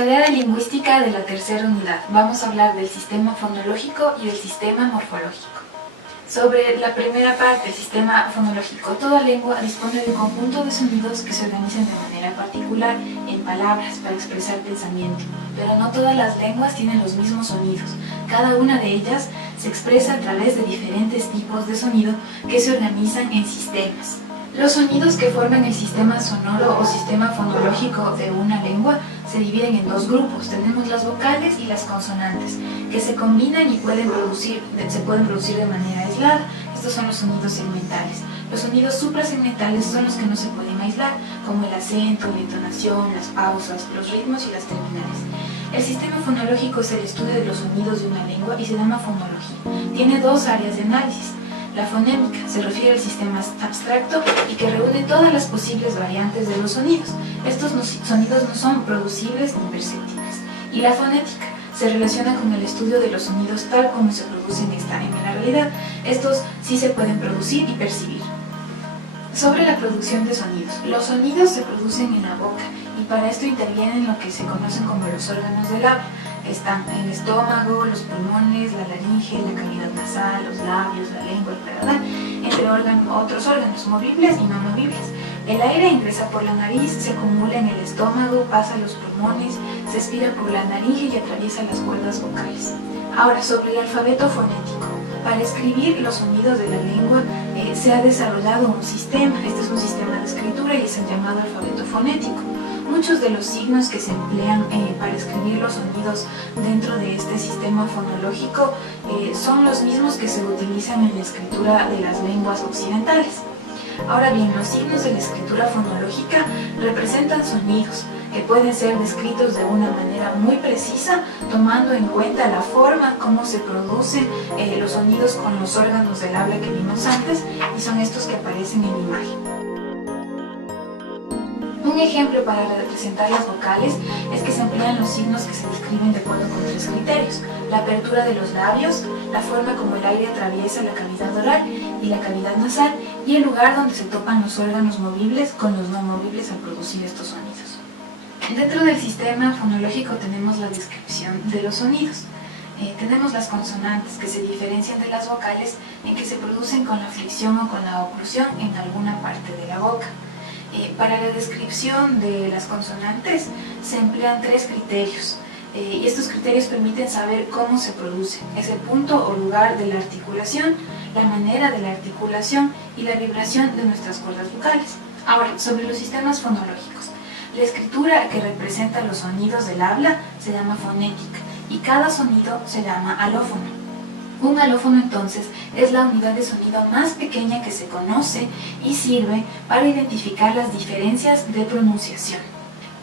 Tarea de lingüística de la tercera unidad. Vamos a hablar del sistema fonológico y del sistema morfológico. Sobre la primera parte, el sistema fonológico. Toda lengua dispone de un conjunto de sonidos que se organizan de manera particular en palabras para expresar pensamiento. Pero no todas las lenguas tienen los mismos sonidos. Cada una de ellas se expresa a través de diferentes tipos de sonido que se organizan en sistemas. Los sonidos que forman el sistema sonoro o sistema fonológico de una lengua se dividen en dos grupos. Tenemos las vocales y las consonantes, que se combinan y se pueden producir de manera aislada. Estos son los sonidos segmentales. Los sonidos suprasegmentales son los que no se pueden aislar, como el acento, la entonación, las pausas, los ritmos y las terminales. El sistema fonológico es el estudio de los sonidos de una lengua y se llama fonología. Tiene dos áreas de análisis. La fonémica se refiere al sistema abstracto y que reúne todas las posibles variantes de los sonidos. Estos sonidos no son producibles ni perceptibles. Y la fonética se relaciona con el estudio de los sonidos tal como se producen en la realidad. Estos sí se pueden producir y percibir. Sobre la producción de sonidos. Los sonidos se producen en la boca y para esto intervienen lo que se conocen como los órganos del habla. Están el estómago, los pulmones, la laringe, la cavidad nasal, los labios, la lengua, el paladar, entre otros órganos movibles y no movibles. El aire ingresa por la nariz, se acumula en el estómago, pasa a los pulmones, se expira por la laringe y atraviesa las cuerdas vocales. Ahora, sobre el alfabeto fonético. Para escribir los sonidos de la lengua se ha desarrollado un sistema. Este es un sistema de escritura y es el llamado alfabeto fonético. Muchos de los signos que se emplean para escribir los sonidos dentro de este sistema fonológico son los mismos que se utilizan en la escritura de las lenguas occidentales. Ahora bien, los signos de la escritura fonológica representan sonidos que pueden ser descritos de una manera muy precisa, tomando en cuenta la forma como se producen los sonidos con los órganos del habla que vimos antes, y son estos que aparecen en imagen. Un ejemplo para representar las vocales es que se emplean los signos que se describen de acuerdo con tres criterios: la apertura de los labios, la forma como el aire atraviesa la cavidad oral y la cavidad nasal, y el lugar donde se topan los órganos movibles con los no movibles al producir estos sonidos. Dentro del sistema fonológico tenemos la descripción de los sonidos. Tenemos las consonantes, que se diferencian de las vocales en que se producen con la flexión o con la oclusión en alguna parte de la boca. Para la descripción de las consonantes se emplean tres criterios y estos criterios permiten saber cómo se producen. Es el punto o lugar de la articulación, la manera de la articulación y la vibración de nuestras cuerdas vocales. Ahora, sobre los sistemas fonológicos. La escritura que representa los sonidos del habla se llama fonética y cada sonido se llama alófono. Un alófono entonces es la unidad de sonido más pequeña que se conoce y sirve para identificar las diferencias de pronunciación.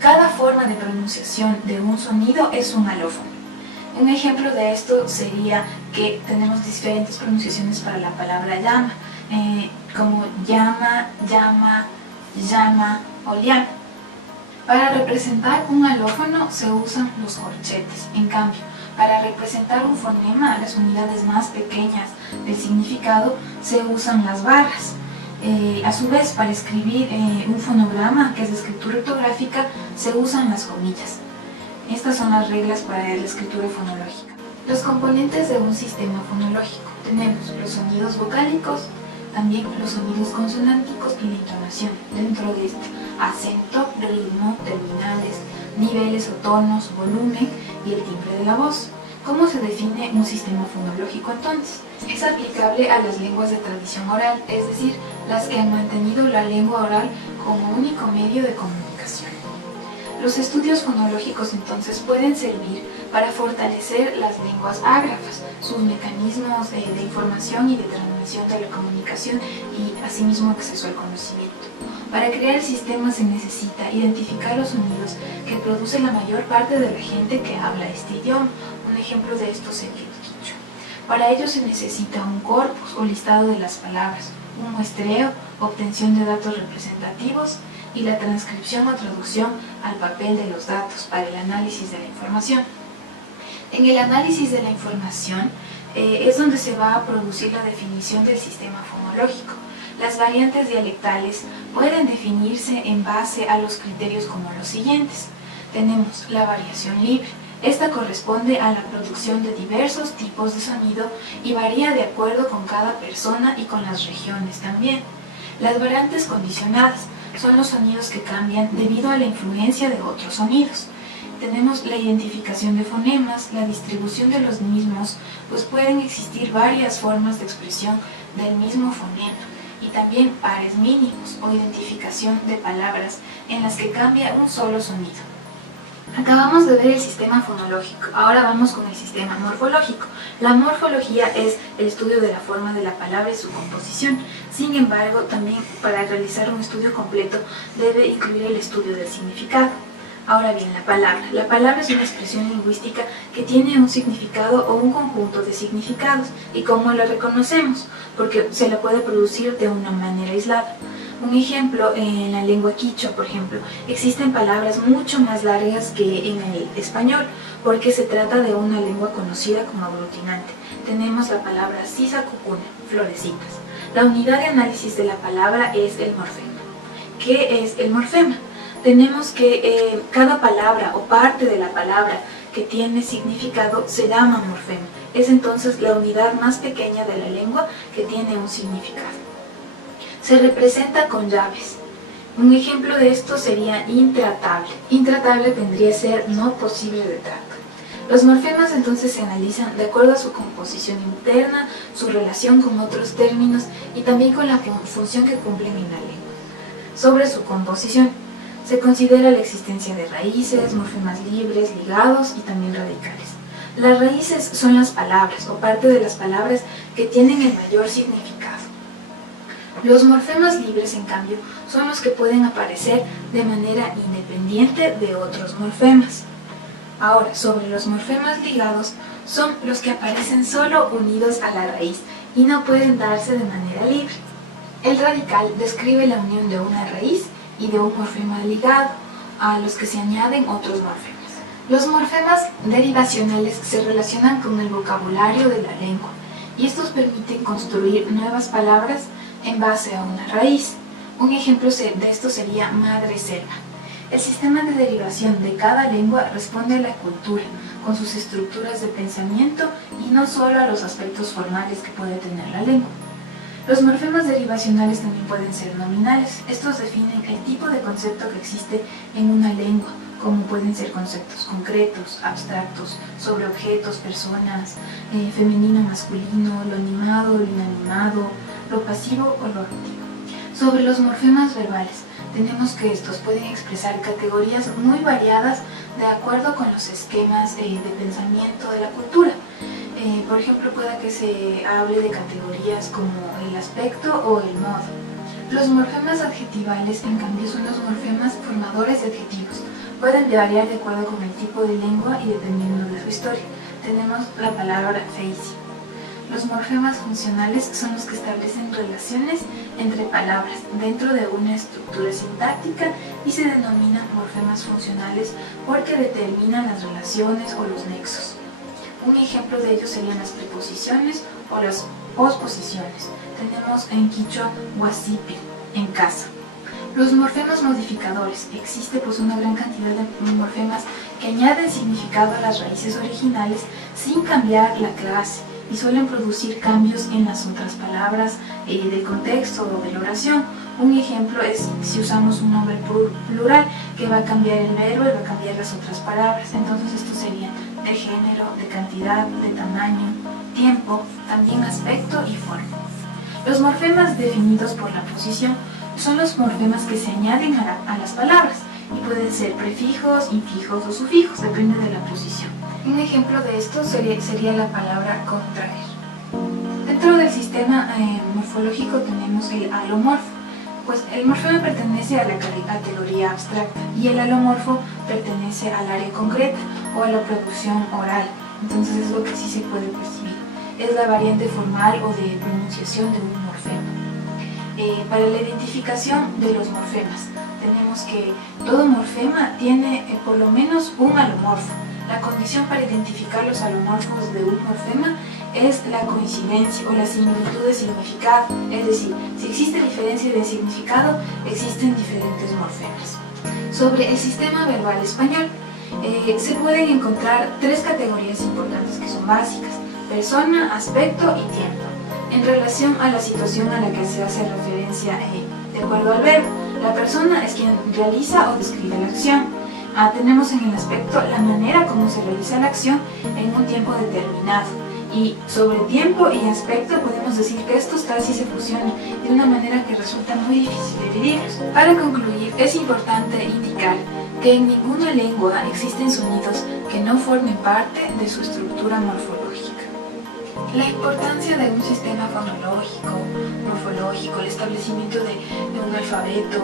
Cada forma de pronunciación de un sonido es un alófono. Un ejemplo de esto sería que tenemos diferentes pronunciaciones para la palabra llama, como llama, llama, llama o llama. Para representar un alófono se usan los corchetes. En cambio, para representar un fonema, las unidades más pequeñas del significado, se usan las barras. A su vez, para escribir un fonograma, que es de escritura ortográfica, se usan las comillas. Estas son las reglas para la escritura fonológica. Los componentes de un sistema fonológico. Tenemos los sonidos vocálicos, también los sonidos consonánticos y la entonación. Dentro de este, acento, ritmo, terminales, niveles o tonos, volumen y el timbre de la voz. ¿Cómo se define un sistema fonológico entonces? Es aplicable a las lenguas de tradición oral, es decir, las que han mantenido la lengua oral como único medio de comunicación. Los estudios fonológicos entonces pueden servir para fortalecer las lenguas ágrafas, sus mecanismos de información y de transmisión de la comunicación y asimismo acceso al conocimiento. Para crear el sistema se necesita identificar los sonidos que produce la mayor parte de la gente que habla este idioma. Un ejemplo de esto sería el quichua. Para ello se necesita un corpus o listado de las palabras, un muestreo, obtención de datos representativos y la transcripción o traducción al papel de los datos para el análisis de la información. En el análisis de la información es donde se va a producir la definición del sistema fonológico. Las variantes dialectales pueden definirse en base a los criterios como los siguientes. tenemos la variación libre. Esta corresponde a la producción de diversos tipos de sonido y varía de acuerdo con cada persona y con las regiones también. Las variantes condicionadas son los sonidos que cambian debido a la influencia de otros sonidos. Tenemos la identificación de fonemas, la distribución de los mismos, pues pueden existir varias formas de expresión del mismo fonema, y también pares mínimos o identificación de palabras en las que cambia un solo sonido. Acabamos de ver el sistema fonológico, ahora vamos con el sistema morfológico. La morfología es el estudio de la forma de la palabra y su composición. Sin embargo, también para realizar un estudio completo debe incluir el estudio del significado. Ahora bien, la palabra. La palabra es una expresión lingüística que tiene un significado o un conjunto de significados. ¿Y cómo la reconocemos? Porque se la puede producir de una manera aislada. Un ejemplo, en la lengua quichua, por ejemplo, existen palabras mucho más largas que en el español, porque se trata de una lengua conocida como aglutinante. Tenemos la palabra sisacucuna, florecitas. La unidad de análisis de la palabra es el morfema. ¿Qué es el morfema? Tenemos que cada palabra o parte de la palabra que tiene significado se llama morfema. Es entonces la unidad más pequeña de la lengua que tiene un significado. Se representa con llaves. Un ejemplo de esto sería intratable. Intratable vendría a ser no posible de trato. Los morfemas entonces se analizan de acuerdo a su composición interna, su relación con otros términos y también con la función que cumplen en la lengua. Sobre su composición, se considera la existencia de raíces, morfemas libres, ligados y también radicales. Las raíces son las palabras o parte de las palabras que tienen el mayor significado. Los morfemas libres, en cambio, son los que pueden aparecer de manera independiente de otros morfemas. Ahora, sobre los morfemas ligados, son los que aparecen solo unidos a la raíz y no pueden darse de manera libre. El radical describe la unión de una raíz y de un morfema ligado, a los que se añaden otros morfemas. Los morfemas derivacionales se relacionan con el vocabulario de la lengua y estos permiten construir nuevas palabras en base a una raíz. Un ejemplo de esto sería madre selva. El sistema de derivación de cada lengua responde a la cultura, con sus estructuras de pensamiento y no solo a los aspectos formales que puede tener la lengua. Los morfemas derivacionales también pueden ser nominales. Estos definen el tipo de concepto que existe en una lengua, como pueden ser conceptos concretos, abstractos, sobre objetos, personas, femenino, masculino, lo animado, lo inanimado, lo pasivo o lo activo. Sobre los morfemas verbales, tenemos que estos pueden expresar categorías muy variadas de acuerdo con los esquemas de pensamiento de la cultura. Por ejemplo, puede que se hable de categorías como el aspecto o el modo. Los morfemas adjetivales, en cambio, son los morfemas formadores de adjetivos. Pueden variar de acuerdo con el tipo de lengua y dependiendo de su historia. Tenemos la palabra face. Los morfemas funcionales son los que establecen relaciones entre palabras dentro de una estructura sintáctica y se denominan morfemas funcionales porque determinan las relaciones o los nexos. Un ejemplo de ello serían las preposiciones o las posposiciones. Tenemos en quichua huasipi, en casa. Los morfemas modificadores. Existe pues una gran cantidad de morfemas que añaden significado a las raíces originales sin cambiar la clase y suelen producir cambios en las otras palabras del contexto o de la oración. Un ejemplo es si usamos un nombre plural que va a cambiar el verbo y va a cambiar las otras palabras. Entonces estos serían de género, de cantidad, de tamaño, tiempo, también aspecto y forma. Los morfemas definidos por la posición son los morfemas que se añaden a las palabras y pueden ser prefijos, infijos o sufijos, depende de la posición. Un ejemplo de esto sería la palabra contraer. Dentro del sistema morfológico tenemos el alomorfo. Pues el morfema pertenece a la categoría abstracta y el alomorfo pertenece al área concreta o a la producción oral. Entonces es lo que sí se puede percibir. Es la variante formal o de pronunciación de un morfema. Para la identificación de los morfemas, tenemos que todo morfema tiene por lo menos un alomorfo. La condición para identificar los alomorfos de un morfema es la coincidencia o la similitud de significado, es decir, si existe diferencia de significado, existen diferentes morfemas. Sobre el sistema verbal español, se pueden encontrar tres categorías importantes que son básicas: persona, aspecto y tiempo, en relación a la situación a la que se hace referencia de acuerdo al verbo. La persona es quien realiza o describe la acción. Tenemos en el aspecto la manera como se realiza la acción en un tiempo determinado. Y sobre tiempo y aspecto podemos decir que estos casi se fusionan de una manera que resulta muy difícil de dividirlos. Para concluir, es importante indicar que en ninguna lengua existen sonidos que no formen parte de su estructura morfológica. La importancia de un sistema fonológico, morfológico, el establecimiento de un alfabeto,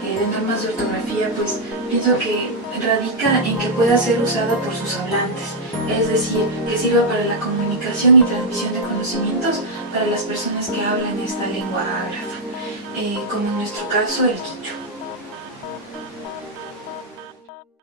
de normas de ortografía, pues pienso que radica en que pueda ser usada por sus hablantes, es decir, que sirva para la comunicación y transmisión de conocimientos para las personas que hablan esta lengua ágrafa, como en nuestro caso el quichua.